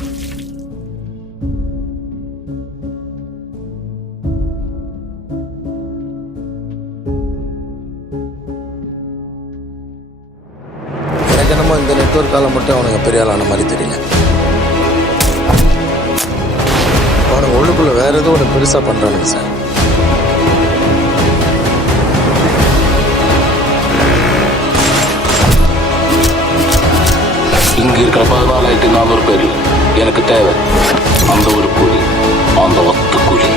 எனக்கு என்னமோ இந்த நெட்வொர்க்கால மட்டும் அவனுங்க பெரிய ஆளான மாதிரி தெரியல. அவனுங்க உள்ளுக்குள்ள வேற ஏதோ ஒன்று பெருசாக பண்ணுறானுங்க சார். இங்க இருக்கிற 14,400 பேர் எனக்கு தேவை. அந்த ஒரு குழி, அந்த ஒத்த குழி.